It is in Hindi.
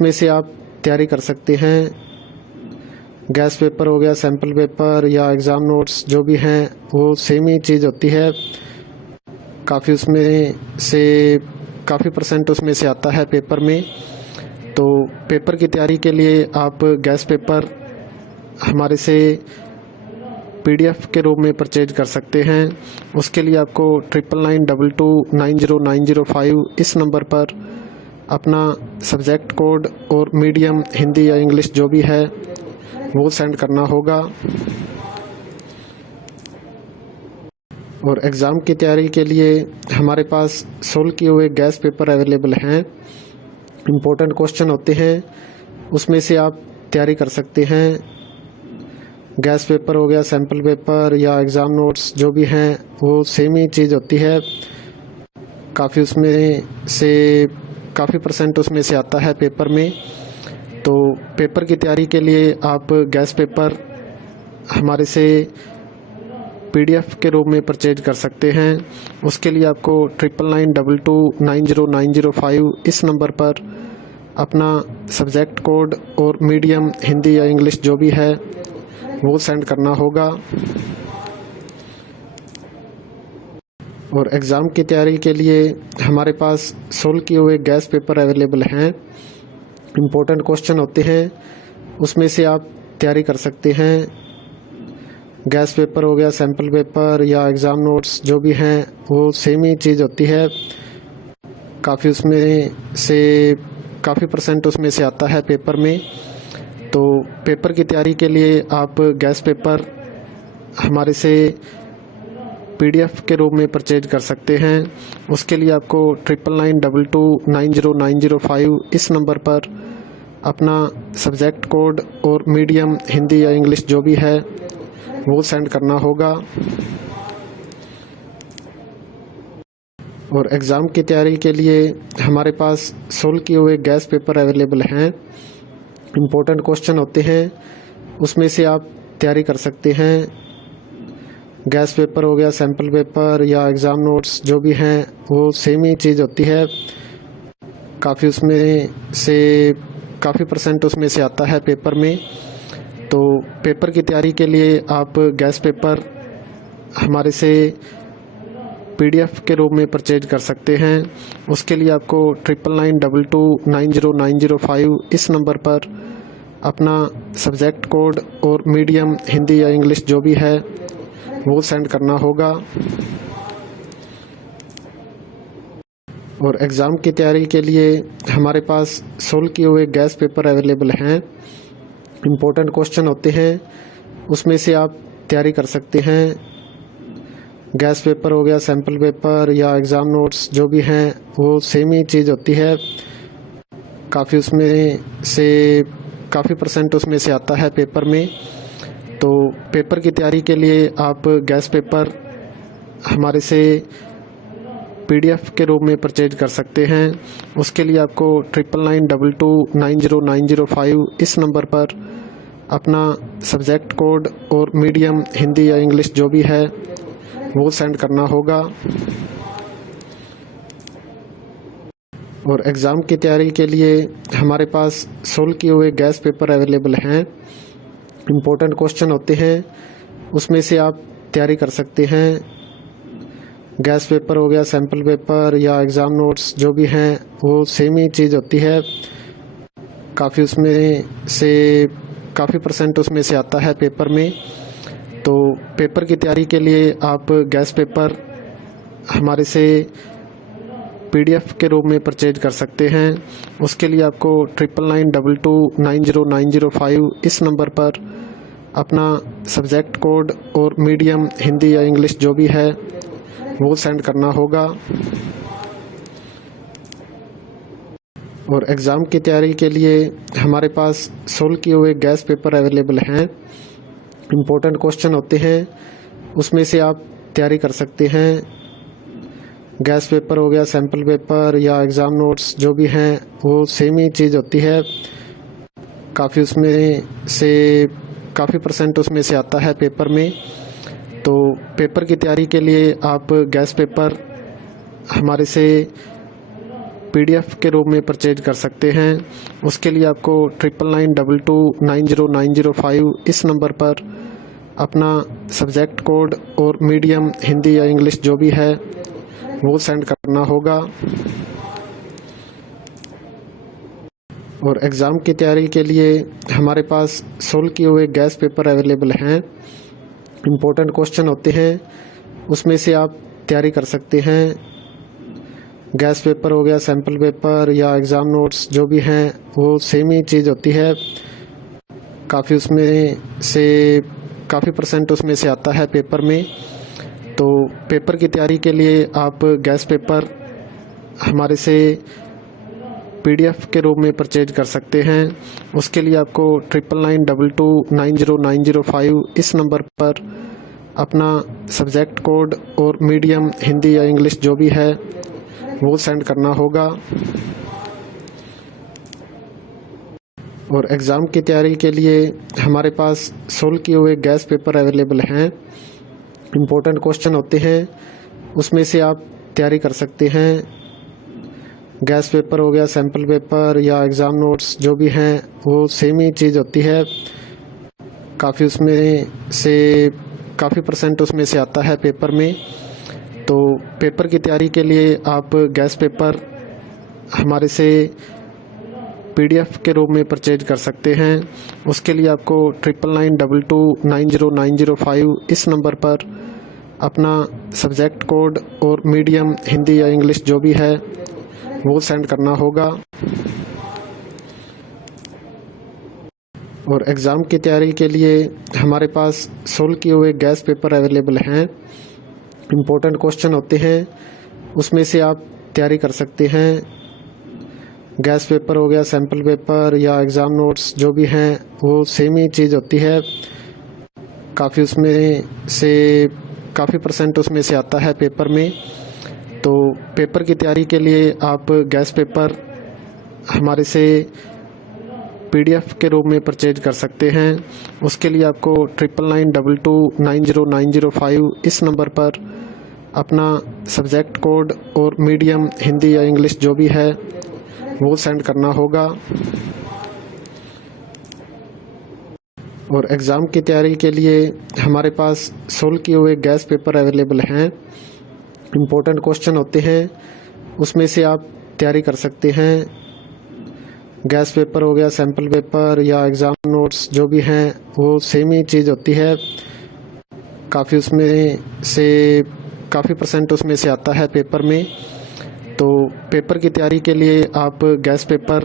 उसमें से आप तैयारी कर सकते हैं। गैस पेपर हो गया, सैम्पल पेपर या एग्ज़ाम नोट्स जो भी हैं वो सेम ही चीज़ होती है। काफ़ी उसमें से काफ़ी परसेंट उसमें से आता है पेपर में। तो पेपर की तैयारी के लिए आप गैस पेपर हमारे से PDF के रूप में परचेज कर सकते हैं। उसके लिए आपको 9992290905 इस नंबर पर अपना सब्जेक्ट कोड और मीडियम हिंदी या इंग्लिश जो भी है वो सेंड करना होगा। और एग्ज़ाम की तैयारी के लिए हमारे पास सोल्व किए हुए गैस पेपर अवेलेबल हैं। इम्पोर्टेंट क्वेश्चन होते हैं, उसमें से आप तैयारी कर सकते हैं। गैस पेपर हो गया, सैम्पल पेपर या एग्ज़ाम नोट्स जो भी हैं वो सेम ही चीज़ होती है। काफ़ी उसमें से काफ़ी परसेंट उसमें से आता है पेपर में। तो पेपर की तैयारी के लिए आप गैस पेपर हमारे से PDF के रूप में परचेज कर सकते हैं। उसके लिए आपको 9992290905 इस नंबर पर अपना सब्जेक्ट कोड और मीडियम हिंदी या इंग्लिश जो भी है वो सेंड करना होगा। और एग्ज़ाम की तैयारी के लिए हमारे पास सोल्व किए हुए गैस पेपर अवेलेबल हैं। इम्पोर्टेंट क्वेश्चन होते हैं, उसमें से आप तैयारी कर सकते हैं। गैस पेपर हो गया, सैम्पल पेपर या एग्ज़ाम नोट्स जो भी हैं वो सेम ही चीज़ होती है। काफ़ी उसमें से काफ़ी परसेंट उसमें से आता है पेपर में। तो पेपर की तैयारी के लिए आप गैस पेपर हमारे से PDF के रूप में परचेज कर सकते हैं। उसके लिए आपको 9992290905 इस नंबर पर अपना सब्जेक्ट कोड और मीडियम हिंदी या इंग्लिश जो भी है वो सेंड करना होगा। और एग्ज़ाम की तैयारी के लिए हमारे पास सोल्व किए हुए गैस पेपर अवेलेबल हैं। इम्पोर्टेंट क्वेश्चन होते हैं, उसमें से आप तैयारी कर सकते हैं। गैस पेपर हो गया, सैम्पल पेपर या एग्ज़ाम नोट्स जो भी हैं वो सेम ही चीज़ होती है। काफ़ी उसमें से काफ़ी परसेंट उसमें से आता है पेपर में। तो पेपर की तैयारी के लिए आप गैस पेपर हमारे से PDF के रूप में परचेज कर सकते हैं। उसके लिए आपको 9992290905 इस नंबर पर अपना सब्जेक्ट कोड और मीडियम हिंदी या इंग्लिश जो भी है वो सेंड करना होगा। और एग्ज़ाम की तैयारी के लिए हमारे पास सोल्व किए हुए गैस पेपर अवेलेबल हैं। इम्पोर्टेंट क्वेश्चन होते हैं, उसमें से आप तैयारी कर सकते हैं। गैस पेपर हो गया, सैम्पल पेपर या एग्ज़ाम नोट्स जो भी हैं वो सेम ही चीज़ होती है। काफ़ी उसमें से काफ़ी परसेंट उसमें से आता है पेपर में। तो पेपर की तैयारी के लिए आप गैस पेपर हमारे से PDF के रूप में परचेज कर सकते हैं। उसके लिए आपको 9992290905 इस नंबर पर अपना सब्जेक्ट कोड और मीडियम हिंदी या इंग्लिश जो भी है वो सेंड करना होगा। और एग्ज़ाम की तैयारी के लिए हमारे पास सोल्व किए हुए गैस पेपर अवेलेबल हैं। इम्पोर्टेंट क्वेश्चन होते हैं, उसमें से आप तैयारी कर सकते हैं। गैस पेपर हो गया, सैम्पल पेपर या एग्ज़ाम नोट्स जो भी हैं वो सेम ही चीज़ होती है। काफ़ी उसमें से काफ़ी परसेंट उसमें से आता है पेपर में। तो पेपर की तैयारी के लिए आप गैस पेपर हमारे से PDF के रूप में परचेज कर सकते हैं। उसके लिए आपको 9992290905 इस नंबर पर अपना सब्जेक्ट कोड और मीडियम हिंदी या इंग्लिश जो भी है वो सेंड करना होगा। और एग्ज़ाम की तैयारी के लिए हमारे पास सोल्व किए हुए गैस पेपर अवेलेबल हैं। इम्पोर्टेंट क्वेश्चन होते हैं, उसमें से आप तैयारी कर सकते हैं। गैस पेपर हो गया, सैम्पल पेपर या एग्ज़ाम नोट्स जो भी हैं वो सेम ही चीज़ होती है। काफ़ी उसमें से काफ़ी परसेंट उसमें से आता है पेपर में। तो पेपर की तैयारी के लिए आप गैस पेपर हमारे से PDF के रूप में परचेज कर सकते हैं। उसके लिए आपको 9992290905 इस नंबर पर अपना सब्जेक्ट कोड और मीडियम हिंदी या इंग्लिश जो भी है वो सेंड करना होगा। और एग्ज़ाम की तैयारी के लिए हमारे पास सोल्व किए हुए गैस पेपर अवेलेबल हैं। इम्पोर्टेंट क्वेश्चन होते हैं, उसमें से आप तैयारी कर सकते हैं। गैस पेपर हो गया, सैम्पल पेपर या एग्ज़ाम नोट्स जो भी हैं वो सेम ही चीज़ होती है। काफ़ी उसमें से काफ़ी % उसमें से आता है पेपर में। तो पेपर की तैयारी के लिए आप गैस पेपर हमारे से PDF के रूप में परचेज कर सकते हैं। उसके लिए आपको 9992290905 इस नंबर पर अपना सब्जेक्ट कोड और मीडियम हिंदी या इंग्लिश जो भी है वो सेंड करना होगा। और एग्ज़ाम की तैयारी के लिए हमारे पास सोल्व किए हुए गैस पेपर अवेलेबल हैं। इम्पोर्टेंट क्वेश्चन होते हैं, उसमें से आप तैयारी कर सकते हैं। गैस पेपर हो गया, सैम्पल पेपर या एग्ज़ाम नोट्स जो भी हैं वो सेम ही चीज़ होती है। काफ़ी उसमें से काफ़ी % उसमें से आता है पेपर में। तो पेपर की तैयारी के लिए आप गैस पेपर हमारे से PDF के रूप में परचेज कर सकते हैं। उसके लिए आपको 9992290905 इस नंबर पर अपना सब्जेक्ट कोड और मीडियम हिंदी या इंग्लिश जो भी है वो सेंड करना होगा। और एग्ज़ाम की तैयारी के लिए हमारे पास सोल्व किए हुए गैस पेपर अवेलेबल हैं। इम्पोर्टेंट क्वेश्चन होते हैं, उसमें से आप तैयारी कर सकते हैं। गैस पेपर हो गया, सैम्पल पेपर या एग्ज़ाम नोट्स जो भी हैं वो सेम ही चीज़ होती है। काफ़ी उसमें से काफ़ी % उसमें से आता है पेपर में। तो पेपर की तैयारी के लिए आप गैस पेपर हमारे से PDF के रूप में परचेज कर सकते हैं। उसके लिए आपको 9992290905 इस नंबर पर अपना सब्जेक्ट कोड और मीडियम हिंदी या इंग्लिश जो भी है वो सेंड करना होगा। और एग्ज़ाम की तैयारी के लिए हमारे पास सोल्व किए हुए गैस पेपर अवेलेबल हैं। इम्पोर्टेंट क्वेश्चन होते हैं, उसमें से आप तैयारी कर सकते हैं। गैस पेपर हो गया, सैम्पल पेपर या एग्ज़ाम नोट्स जो भी हैं वो सेम ही चीज़ होती है। काफ़ी उसमें से काफ़ी % उसमें से आता है पेपर में। तो पेपर की तैयारी के लिए आप गैस पेपर